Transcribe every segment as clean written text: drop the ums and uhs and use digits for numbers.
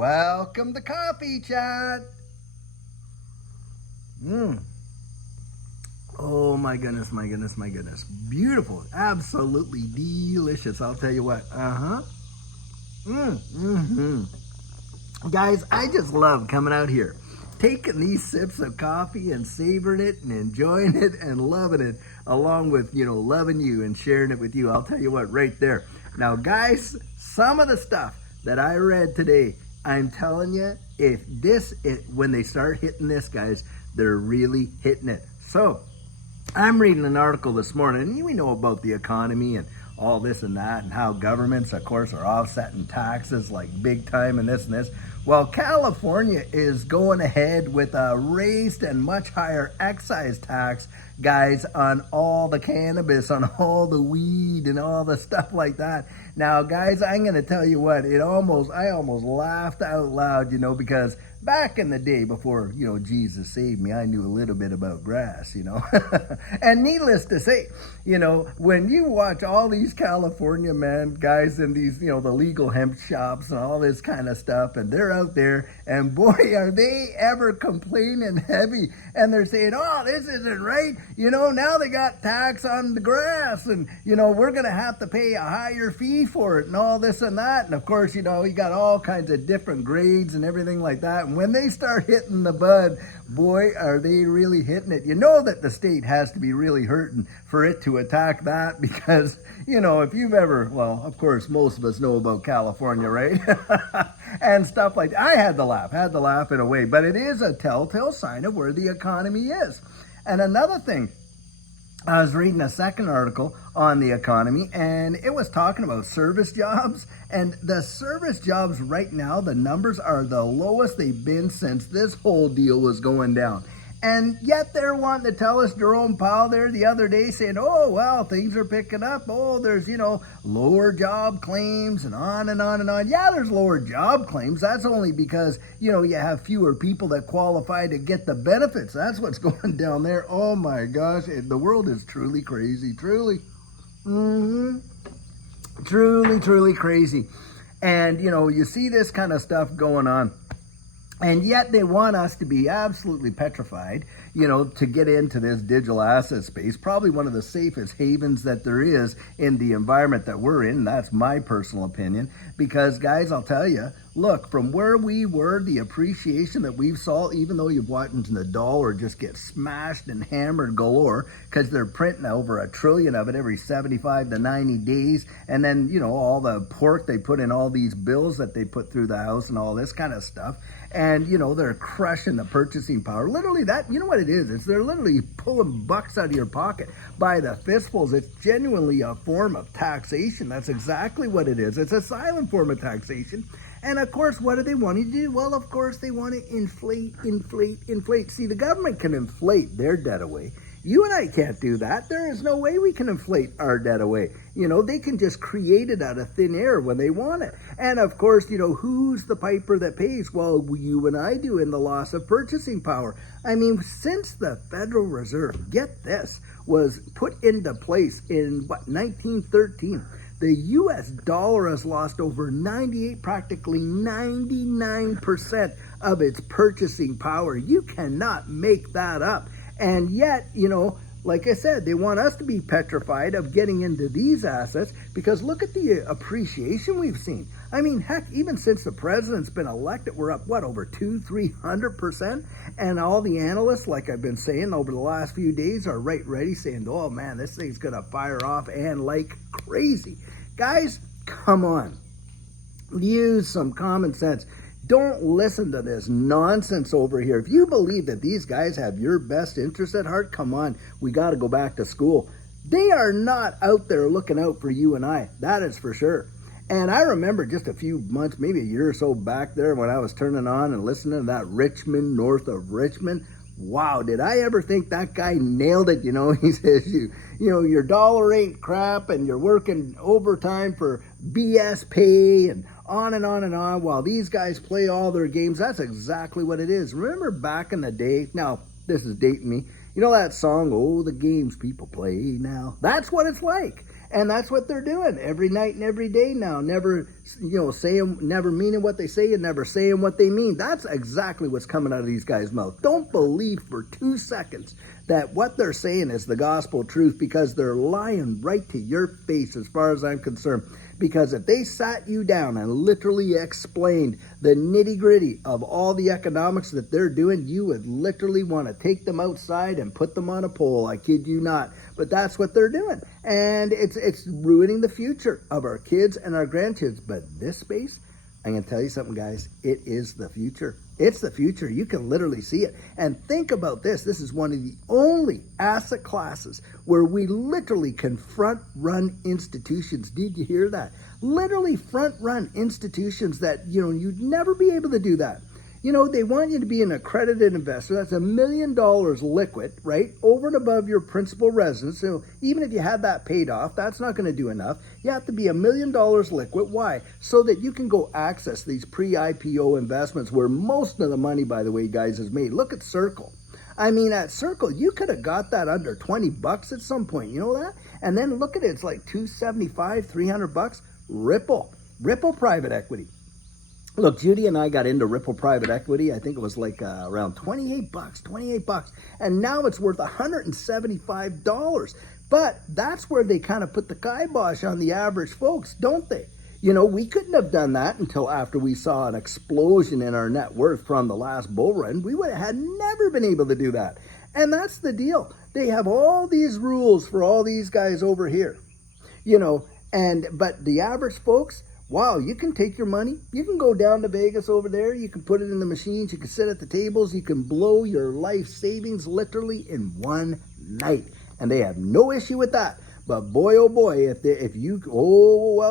Welcome to Coffee Chat. Oh my goodness, my goodness, my goodness. Beautiful, absolutely delicious. I'll tell you what. Guys, I just love coming out here, taking these sips of coffee and savoring it and enjoying it and loving it, along with, loving you and sharing it with you. I'll tell you what, right there. Now, guys, some of the stuff that I read today, I'm telling you, when they start hitting this, guys, they're really hitting it. So, I'm reading an article this morning, and we know about the economy and all this and that, and how governments, of course, are offsetting taxes like big time and this and this. Well, California is going ahead with a raised and much higher excise tax, guys, on all the cannabis, on all the weed and all the stuff like that. Now, guys, I'm going to tell you what, I almost laughed out loud, because back in the day before, Jesus saved me, I knew a little bit about grass, And needless to say, when you watch all these California guys in these, the legal hemp shops and all this kind of stuff, and they're out there, and boy, are they ever complaining heavy. And they're saying, oh, this isn't right. Now they got tax on the grass, and, we're going to have to pay a higher fee for it and all this and that. And of course, you got all kinds of different grades and everything like that. And when they start hitting the bud, boy, are they really hitting it. You know that the state has to be really hurting for it to attack that, because, if you've ever, well, of course, most of us know about California, right? And stuff like that. I had to laugh in a way, but it is a telltale sign of where the economy is. And another thing, I was reading a second article on the economy, and it was talking about service jobs. And the service jobs right now, the numbers are the lowest they've been since this whole deal was going down. And yet they're wanting to tell us, Jerome Powell there the other day saying, oh, well, things are picking up. Oh, there's, lower job claims and on and on and on. Yeah, there's lower job claims. That's only because, you have fewer people that qualify to get the benefits. That's what's going down there. Oh, my gosh. The world is truly crazy. Truly. Truly, truly crazy. And, you see this kind of stuff going on. And yet they want us to be absolutely petrified, to get into this digital asset space, probably one of the safest havens that there is in the environment that we're in. That's my personal opinion. Because, guys, I'll tell you, look, from where we were, the appreciation that we've saw, even though you've watched the dollar just get smashed and hammered galore, because they're printing over $1 trillion of it every 75 to 90 days. And then, all the pork they put in all these bills that they put through the house and all this kind of stuff. And, they're crushing the purchasing power. Literally that, what it is? It's they're literally pulling bucks out of your pocket by the fistfuls. It's genuinely a form of taxation. That's exactly what it is. It's a silent form of taxation. And of course, what do they want to do? Well, of course, they want to inflate. See, the government can inflate their debt away. You and I can't do that. There is no way we can inflate our debt away. They can just create it out of thin air when they want it. And of course, who's the piper that pays? Well, you and I do, in the loss of purchasing power. I mean, since the Federal Reserve, get this, was put into place in, 1913, the U.S. dollar has lost over 98, practically 99% of its purchasing power. You cannot make that up. And yet, like I said, they want us to be petrified of getting into these assets, because look at the appreciation we've seen. I mean, heck, even since the president's been elected, we're up, over 200-300%? And all the analysts, like I've been saying over the last few days, are right ready saying, oh man, this thing's going to fire off and like crazy. Guys, come on. Use some common sense. Don't listen to this nonsense over here. If you believe that these guys have your best interest at heart, come on, we got to go back to school. They are not out there looking out for you and I. That is for sure. And I remember just a few months, maybe a year or so back there, when I was turning on and listening to that Richmond, north of Richmond. Wow, did I ever think that guy nailed it? He says, your dollar ain't crap, and you're working overtime for BS pay, and on and on and on, while these guys play all their games. That's exactly what it is. Remember back in the day, now this is dating me, that song, oh, the games people play now? That's what it's like. And that's what they're doing every night and every day now. Never, saying, never meaning what they say and never saying what they mean. That's exactly what's coming out of these guys' mouth. Don't believe for 2 seconds that what they're saying is the gospel truth, because they're lying right to your face as far as I'm concerned. Because if they sat you down and literally explained the nitty-gritty of all the economics that they're doing, you would literally want to take them outside and put them on a pole. I kid you not. But that's what they're doing. And it's ruining the future of our kids and our grandkids. But this space, I'm going to tell you something, guys. It is the future. It's the future. You can literally see it. And think about this. This is one of the only asset classes where we literally can front-run institutions. Did you hear that? Literally front-run institutions that, you'd never be able to do that. They want you to be an accredited investor. That's $1 million liquid, right? Over and above your principal residence. So even if you had that paid off, that's not going to do enough. You have to be $1 million liquid. Why? So that you can go access these pre-IPO investments where most of the money, by the way, guys, is made. Look at Circle. I mean, at Circle, you could have got that under $20 at some point. You know that? And then look at it. It's like $275, $300. Ripple private equity. Look, Judy and I got into Ripple private equity. I think it was like around $28. And now it's worth $175. But that's where they kind of put the kibosh on the average folks, don't they? We couldn't have done that until after we saw an explosion in our net worth from the last bull run. We would have never been able to do that. And that's the deal. They have all these rules for all these guys over here, but the average folks, wow, you can take your money, you can go down to Vegas over there, you can put it in the machines, you can sit at the tables, you can blow your life savings literally in one night. And they have no issue with that. But boy, oh boy,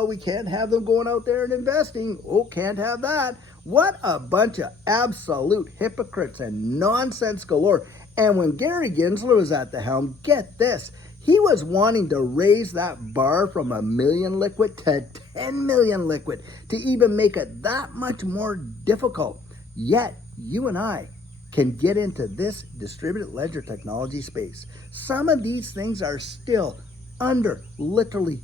we can't have them going out there and investing. Oh, can't have that. What a bunch of absolute hypocrites and nonsense galore. And when Gary Gensler was at the helm, get this, he was wanting to raise that bar from 1 million liquid to 10 million liquid to even make it that much more difficult. Yet, you and I can get into this distributed ledger technology space. Some of these things are still under literally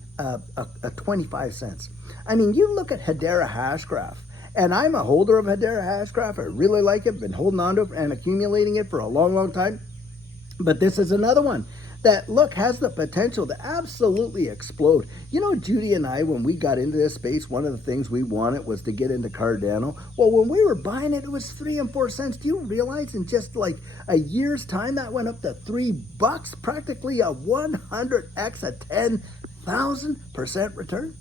25 cents. I mean, you look at Hedera Hashgraph, and I'm a holder of Hedera Hashgraph. I really like it, been holding on to it and accumulating it for a long, long time. But this is another one that, look, has the potential to absolutely explode. Judy and I, when we got into this space, one of the things we wanted was to get into Cardano. Well, when we were buying it, it was 3 and 4 cents. Do you realize in just like a year's time, that went up to $3, practically a 100x, a 10,000% return?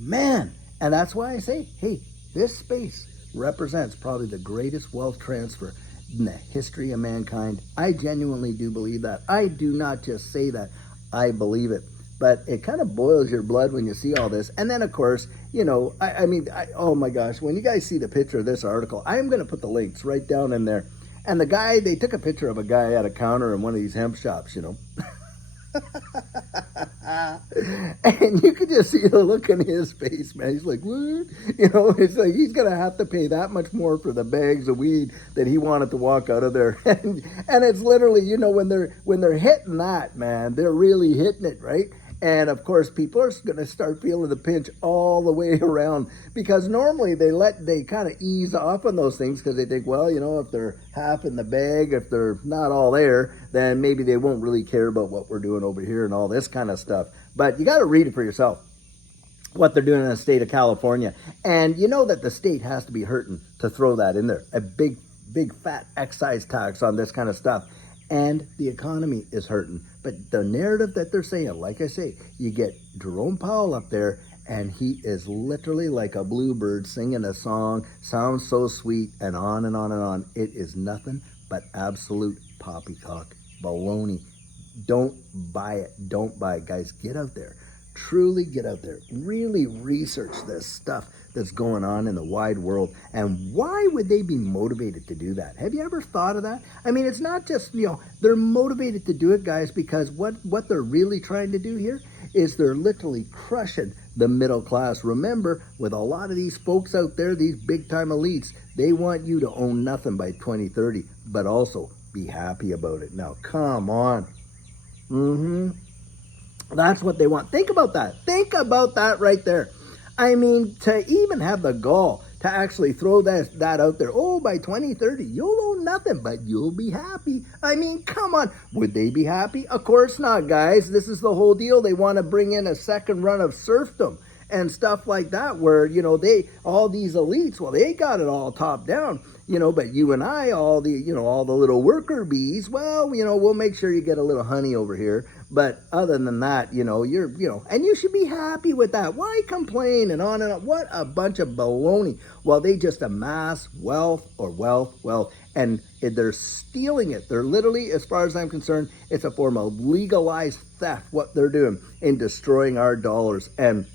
Man, and that's why I say, hey, this space represents probably the greatest wealth transfer in the history of mankind. I genuinely do believe that. I do not just say that, I believe it. But it kind of boils your blood when you see all this. And then, of course, oh my gosh, when you guys see the picture of this article, I'm going to put the links right down in there. And they took a picture of a guy at a counter in one of these hemp shops, And you could just see the look in his face, man. He's like, what? It's like he's going to have to pay that much more for the bags of weed that he wanted to walk out of there. And it's literally, when they're hitting that, man, they're really hitting it, right? And of course, people are going to start feeling the pinch all the way around, because normally they kind of ease off on those things because they think, well, if they're half in the bag, if they're not all there, then maybe they won't really care about what we're doing over here and all this kind of stuff. But you got to read it for yourself, what they're doing in the state of California. And you know that the state has to be hurting to throw that in there, a big fat excise tax on this kind of stuff. And the economy is hurting. But the narrative that they're saying, like I say, you get Jerome Powell up there, and he is literally like a bluebird singing a song, sounds so sweet, and on and on and on. It is nothing but absolute poppycock baloney. Don't buy it. Don't buy it, guys. Get out there. Truly get out there. Really research this stuff that's going on in the wide world. And why would they be motivated to do that? Have you ever thought of that? I mean, it's not just, they're motivated to do it, guys, because what they're really trying to do here is they're literally crushing the middle class. Remember, with a lot of these folks out there, these big time elites, they want you to own nothing by 2030, but also be happy about it. Now, come on. That's what they want. Think about that. Think about that right there. I mean, to even have the gall to actually throw that out there. Oh, by 2030, you'll own nothing, but you'll be happy. I mean, come on. Would they be happy? Of course not, guys. This is the whole deal. They want to bring in a second run of serfdom and stuff like that, where, you know, all these elites, well, they got it all top down, you know, but you and I, all the little worker bees, well, you know, we'll make sure you get a little honey over here. But other than that, you know, and you should be happy with that. Why complain and on and on? What a bunch of baloney. Well, they just amass wealth, and they're stealing it. They're literally, as far as I'm concerned, it's a form of legalized theft, what they're doing in destroying our dollars. And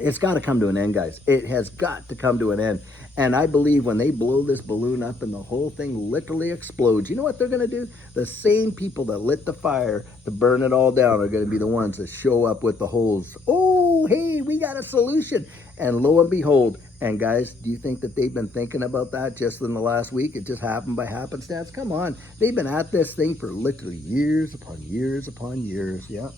it's got to come to an end, guys. It has got to come to an end. And I believe when they blow this balloon up and the whole thing literally explodes, you know what they're going to do? The same people that lit the fire to burn it all down are going to be the ones that show up with the hose. Oh, hey, we got a solution. And lo and behold, and guys, do you think that they've been thinking about that just in the last week? It just happened by happenstance? Come on. They've been at this thing for literally years upon years upon years. Yeah.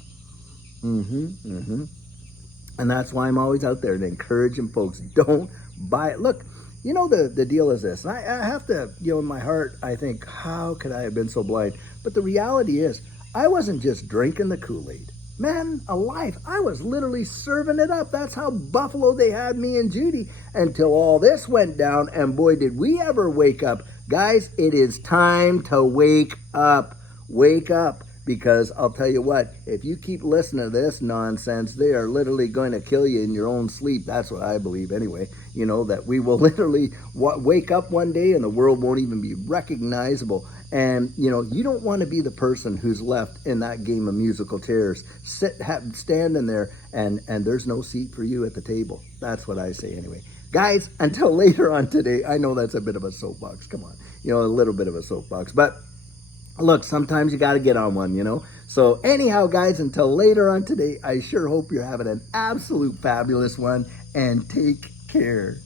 And that's why I'm always out there to encourage them, folks. Don't buy it. Look, you know, the deal is this. And I have to, you know, in my heart, I think, how could I have been so blind? But the reality is, I wasn't just drinking the Kool-Aid. Man alive, I was literally serving it up. That's how buffalo they had me and Judy until all this went down. And boy, did we ever wake up. Guys, it is time to wake up. Wake up. Because I'll tell you what, if you keep listening to this nonsense, they are literally going to kill you in your own sleep. That's what I believe anyway. You know, that we will literally wake up one day and the world won't even be recognizable. And, you know, you don't want to be the person who's left in that game of musical chairs, standing there and there's no seat for you at the table. That's what I say anyway. Guys, until later on today, I know that's a bit of a soapbox. Come on, you know, a little bit of a soapbox. But look, sometimes you got to get on one, you know. So anyhow, guys, until later on today, I sure hope you're having an absolute fabulous one, and take care.